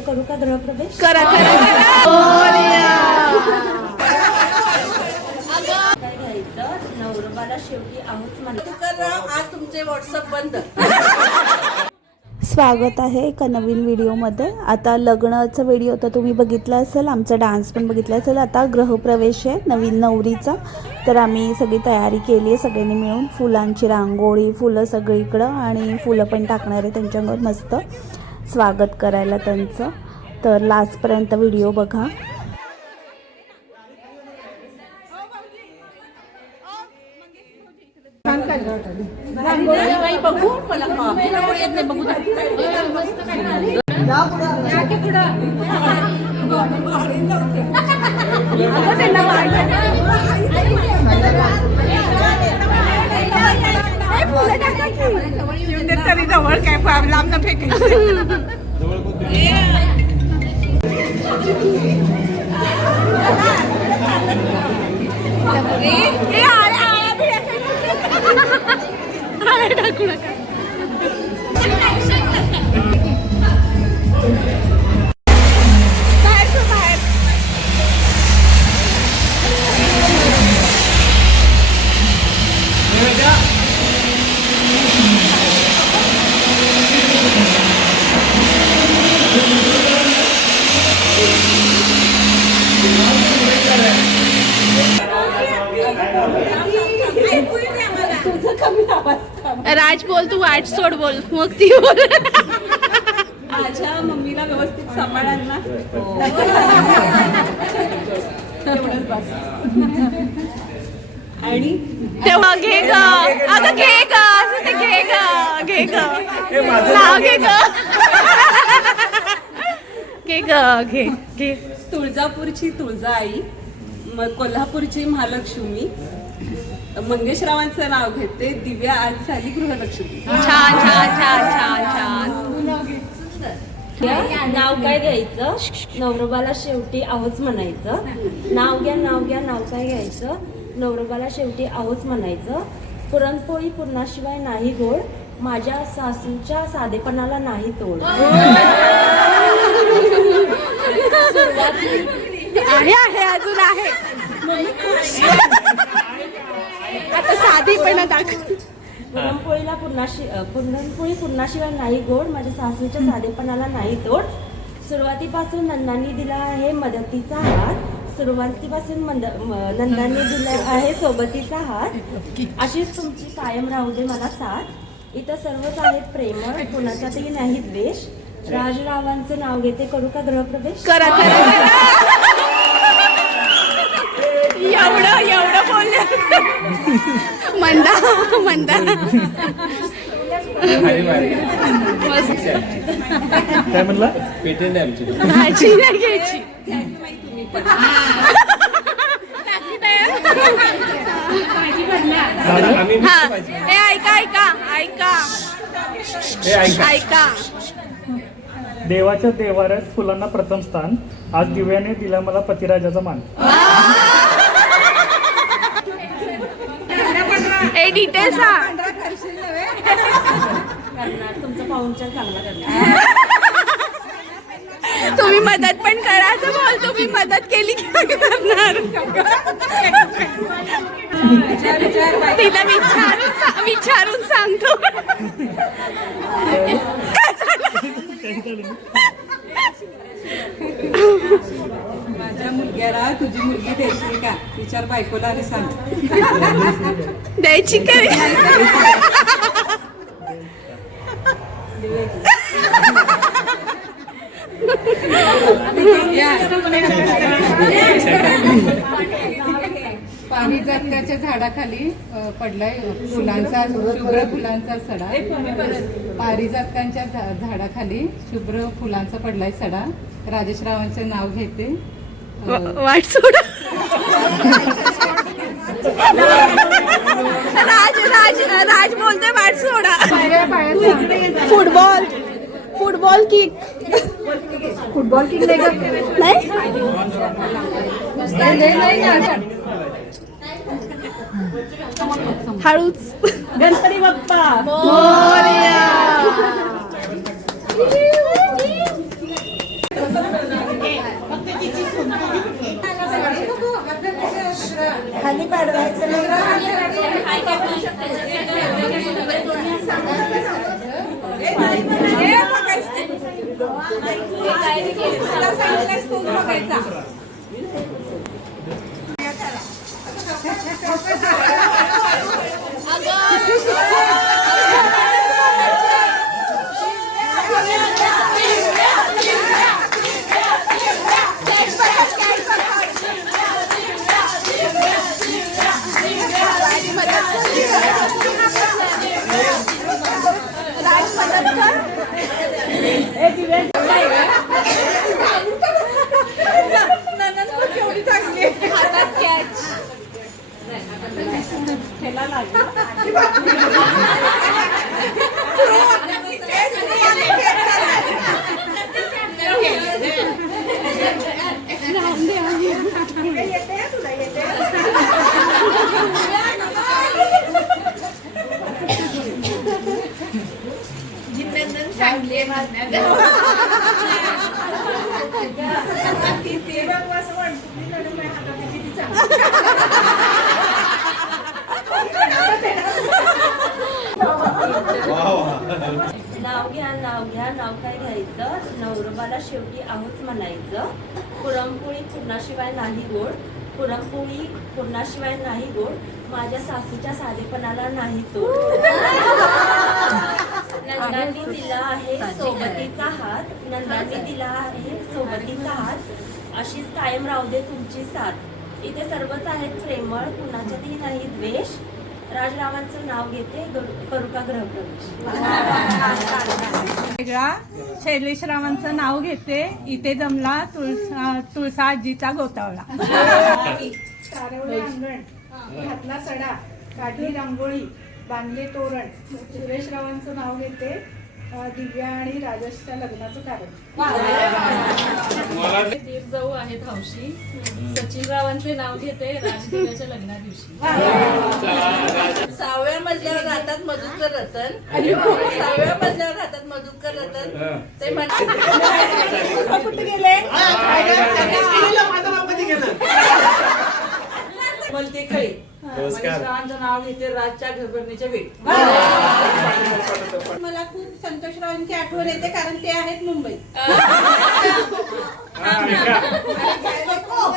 येते, करू का गृहप्रवेश? करा काय घ्यायचं, नवरबाला शेवटी आहोत म्हणा. आज तुमचे व्हॉट्सअप बंद. स्वागत आहे एका नवीन व्हिडिओमध्ये. आता लग्नाचा व्हिडिओ तर तुम्ही बघितला असेल, आमचा डान्स पण बघितला असेल. आता गृहप्रवेश आहे नवीन नवरीचा, तर आम्ही सगळी तयारी केली आहे सगळ्यांनी मिळून. फुलांची रांगोळी, फुलं सगळीकडं आणि फुलं पण टाकणार आहे त्यांच्यावर मस्त स्वागत करायला त्यांचं. तर लास्टपर्यंत व्हिडिओ बघा. बघू मला येत नाही बघू. तरी जवळ काय लांब न फेकायचं. टाकू नका. राज बोल, तू वाट सोड बोल, मग ती बोल. माझ्या मम्मीला व्यवस्थित सांभाळाल ना. आणि तेव्हा घे ग, अगं घे ग, घे ग, घे ग, नाव घे ग, घे ग, घे घे. तुळजापूरची तुळजाई, कोल्हापूरची महालक्ष्मी, मंगेशरावांचं नाव घेते. दिव्या आज झाली गृहलक्ष्मी. छान छान छान छान छान. नाव काय घ्यायचं, नवरबाला शेवटी आहोच म्हणायचं. नाव घ्या, नाव घ्या, नाव काय घ्यायचं, नवरबाला शेवटी आहोच म्हणायचं. पुरणपोळी पुरणाशिवाय नाही गोड, माझ्या सासूच्या साधेपणाला नाही तोड. आहे आहे अजून आहे. आता साधीपणा दाखव. पुरणपोळी पुरणाशिवाय नाही गोड, माझ्या सासूच्या साधेपणाला नाही तोड. सुरुवातीपासून नंदांनी दिला आहे मदतीचा हात, सुरुवातीपासून नंदांनी दिला आहे सोबतीचा हात. अशीच तुमची कायम राहू दे मला साथ. इथं सर्वच आहेत प्रेमळ, कुणाच्यातही नाही द्वेष. राजरावांचं नाव घेते, करू का गृहप्रवेश? करा करा. एवढं एवढं बोलले. मंदा मंदा मस्त. काय म्हणला? पेटेंट आहे आमची. भाजी नाही घ्यायची. हा, हे ऐका ऐका ऐका ऐका. देवाच्या देवाऱ्यात फुलांना प्रथम स्थान, आज दिव्याने दिला मला पतिराजाचा मान. हे डिटेल्स तुमचा पाहुणचार चांगला करणार. तुम्ही मदत पण करा असं बोल. तुम्ही मदत केली की काय करणार? तिला विचारून सांगतो. माझ्या मुलग्याला तुझी मुलगी द्यायची का विचार बायकोला आणि सांग. द्यायची काय? पारिजातकाच्या झाडाखाली पडलाय फुलांचा, शुभ्र फुलांचा सडा. पारिजातकांच्या झाडाखाली शुभ्र फुलांचा पडलाय सडा. राजेशरावांचे नाव घेते. वाट सोडा. राज बोलते what soda. Football football kick. Football kick नाही. हळूच. गणपती बाप्पा मोरया. खाली पाडवायचं नाव घ्या नाव काय घ्यायचं नवरोबाला शेवटी आहोत म्हणायचं पुरणपोळी पुरणाशिवाय नाही गोड पुरणपोळी पुरणाशिवाय नाही गोड माझ्या सासूच्या साधेपणाला नाही तोड नंदांनी दिला आहे सोबतीचा हात नंदांनी दिला आहे सोबतीचा हात अशीच कायम राहू दे तुमची साथ इथे सर्वच आहेत प्रेमळ कुणाच्यातही नाही द्वेष राजरावांचं नाव घेते करू का गृहप्रवेश वेगळा शैलेशरावांचं नाव घेते इथे जमला तुळसा आजीचा गोतावळा सारवले अंगण घातला सडा काढली रांगोळी बांधले तोरण सुरेशरावांचं नाव घेते दिव्या आणि राजेशच्या लग्नाचं कारण दीर जाऊ आहेत हौशी सचिनरावांचे नाव घेते राजदेवाच्या लग्ना दिवशी सहाव्या मजल्यावर राहतात मधुकर रतन सहाव्या मजल्यावर राहतात मधुकर रतन ते म्हणतात कुठे गेले मलती खळी मनीषरावांचं नाव घेते राजच्या घरभरणीच्या वेळी मला खूप संतोषरावांची आठवण येते कारण ते आहेत मुंबईत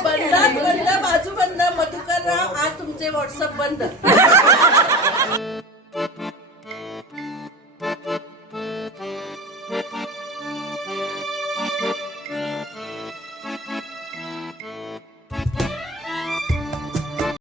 बंद बाजू बंद मधुकरराव आज तुमचे व्हॉट्सअप बंद